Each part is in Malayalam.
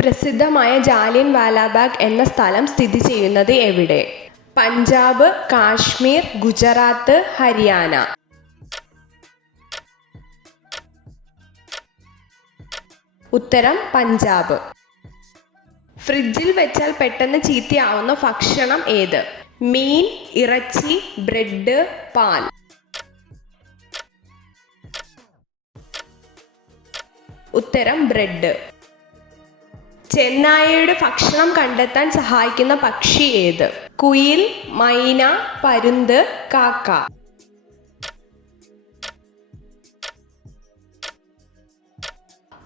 പ്രസിദ്ധമായ ജാലിയൻ വാലാബാഗ് എന്ന സ്ഥലം സ്ഥിതി ചെയ്യുന്നത് എവിടെ? പഞ്ചാബ്, കാശ്മീർ, ഗുജറാത്ത്, ഹരിയാന. ഉത്തരം പഞ്ചാബ്. ഫ്രിഡ്ജിൽ വെച്ചാൽ പെട്ടെന്ന് ചീത്തയാവുന്ന ഭക്ഷണം ഏത്? മീൻ, ഇറച്ചി, ബ്രെഡ്, പാൽ. ഉത്തരം ബ്രെഡ്. ചെന്നായയുടെ ഭക്ഷണം കണ്ടെത്താൻ സഹായിക്കുന്ന പക്ഷി ഏത്? കുയിൽ, മൈന, പരുന്ത്, കാക്ക.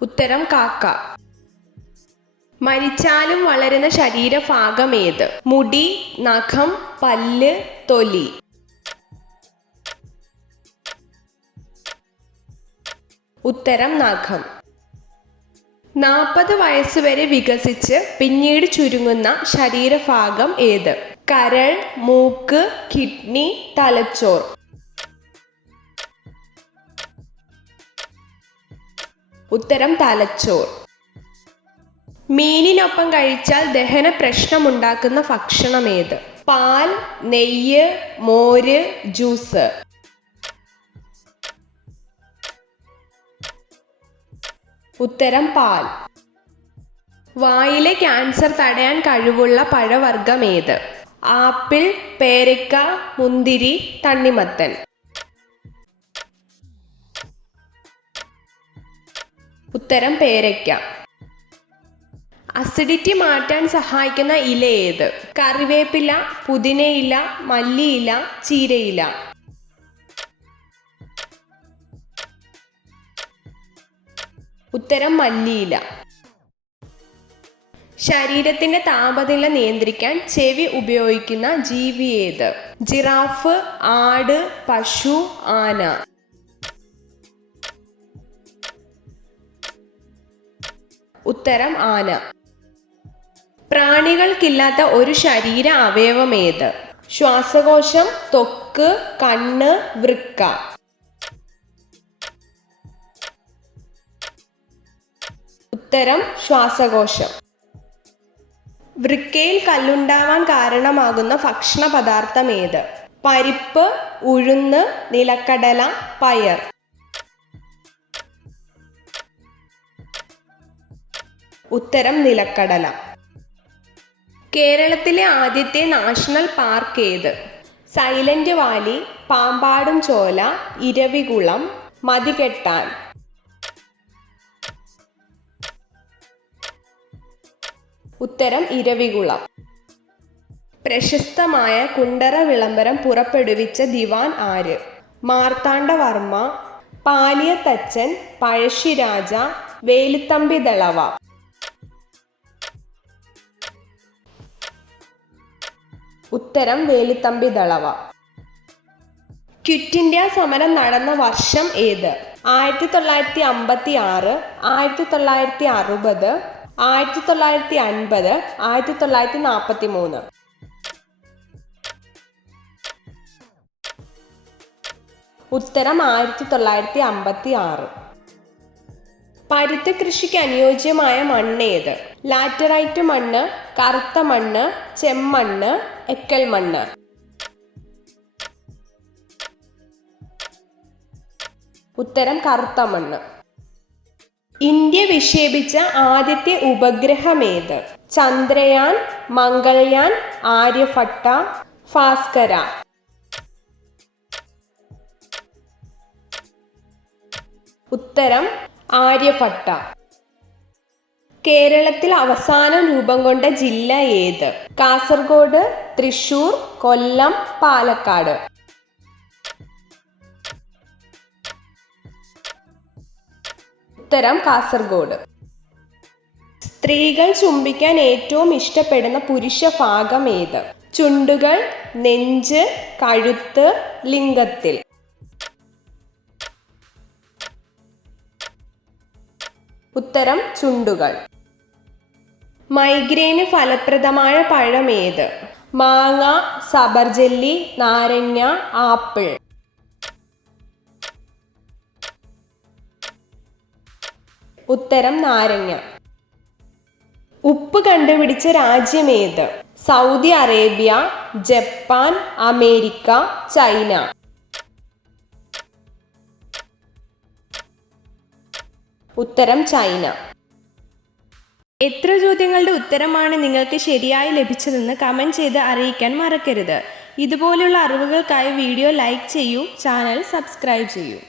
ഉത്തരം കാക്ക. മരിച്ചാലും വളരുന്ന ശരീരഭാഗം ഏത്? മുടി, നഖം, പല്ല്, തൊലി. ഉത്തരം നഖം. 40 വയസ്സുവരെ വികസിച്ച് പിന്നീട് ചുരുങ്ങുന്ന ശരീരഭാഗം ഏത്? കരൾ, മൂക്ക്, കിഡ്നി, തലച്ചോർ. ഉത്തരം തലച്ചോർ. മീനിനൊപ്പം കഴിച്ചാൽ ദഹന പ്രശ്നമുണ്ടാക്കുന്ന ഭക്ഷണം ഏത്? പാൽ, നെയ്യ്, മോര്, ജ്യൂസ്. ഉത്തരം പാൽ. വായിലെ ക്യാൻസർ തടയാൻ കഴിവുള്ള പഴവർഗ്ഗം ഏത്? ആപ്പിൾ, പേരയ്ക്ക, മുന്തിരി, തണ്ണിമത്തൻ. ഉത്തരം പേരയ്ക്ക. അസിഡിറ്റി മാറ്റാൻ സഹായിക്കുന്ന ഇല ഏത്? കറിവേപ്പില, പുതിനയില, മല്ലിയില, ചീരയില. ഉത്തരം മല്ലിയില. ശരീരത്തിന്റെ താപനില നിയന്ത്രിക്കാൻ ചെവി ഉപയോഗിക്കുന്ന ജീവി ഏത്? ജിറാഫ്, ആട്, പശു, ആന. ഉത്തരം ആന. പ്രാണികൾക്കില്ലാത്ത ഒരു ശരീര അവയവം ഏത്? ശ്വാസകോശം, ത്വക്ക്, കണ്ണ്, വൃക്ക. ഉത്തരം ശ്വാസകോശം. വൃക്കയിൽ കല്ലുണ്ടാവാൻ കാരണമാകുന്ന ഭക്ഷണ പദാർത്ഥം ഏത്? പരിപ്പ്, ഉഴുന്ന്, നിലക്കടല, പയർ. ഉത്തരം നിലക്കടല. കേരളത്തിലെ ആദ്യത്തെ നാഷണൽ പാർക്ക് ഏത്? സൈലന്റ് വാലി, പാമ്പാടും ചോല, ഇരവികുളം, മതികെട്ടാൻ. ഉത്തരം ഇരവികുളം. പ്രശസ്തമായ കുണ്ടറ വിളംബരം പുറപ്പെടുവിച്ച ദിവാൻ ആര്? മാർത്താണ്ഡവർമ്മ, പാലിയത്തച്ചൻ, പഴശ്ശിരാജ, വേലുത്തമ്പി ദളവ. ഉത്തരം വേലുത്തമ്പി ദളവ. ക്വിറ്റ് ഇന്ത്യ സമരം നടന്ന വർഷം ഏത്? 1956, 1960, 1950, 1943. ഉത്തരം 1956. പരുത്തി കൃഷിക്ക് അനുയോജ്യമായ മണ്ണ് ഏത്? ലാറ്ററൈറ്റ് മണ്ണ്, കറുത്ത മണ്ണ്, ചെമ്മണ്ണ്, എക്കൽ മണ്ണ്. ഉത്തരം കറുത്ത മണ്ണ്. ഇന്ത്യ വിക്ഷേപിച്ച ആദ്യത്തെ ഉപഗ്രഹം ഏത്? ചന്ദ്രയാൻ, മംഗൾയാൻ, ആര്യഭട്ട, ഭാസ്കര. ഉത്തരം ആര്യഭട്ട. കേരളത്തിൽ അവസാനം രൂപം കൊണ്ട ജില്ല ഏത്? കാസർഗോഡ്, തൃശൂർ, കൊല്ലം, പാലക്കാട്. ഉത്തരം കാസർഗോഡ്. സ്ത്രീകൾ ചുംബിക്കാൻ ഏറ്റവും ഇഷ്ടപ്പെടുന്ന പുരുഷ ഭാഗം ഏത്? ചുണ്ടുകൾ, നെഞ്ച്, കഴുത്ത്, ലിംഗത്തിൽ. ഉത്തരം ചുണ്ടുകൾ. മൈഗ്രെയിന് ഫലപ്രദമായ പഴം ഏത്? മാങ്ങ, സബർജല്ലി, നാരങ്ങ, ആപ്പിൾ. ഉത്തരം നാരങ്ങ. ഉപ്പ് കണ്ടുപിടിച്ച രാജ്യമേത്? Saudi Arabia, Japan, America, China. ഉത്തരം ചൈന. എത്ര ചോദ്യങ്ങളുടെ ഉത്തരമാണ് നിങ്ങൾക്ക് ശരിയായി ലഭിച്ചതെന്ന് കമൻറ്റ് ചെയ്ത് അറിയിക്കാൻ മറക്കരുത്. ഇതുപോലുള്ള അറിവുകൾക്കായി വീഡിയോ ലൈക്ക് ചെയ്യൂ, ചാനൽ സബ്സ്ക്രൈബ് ചെയ്യൂ.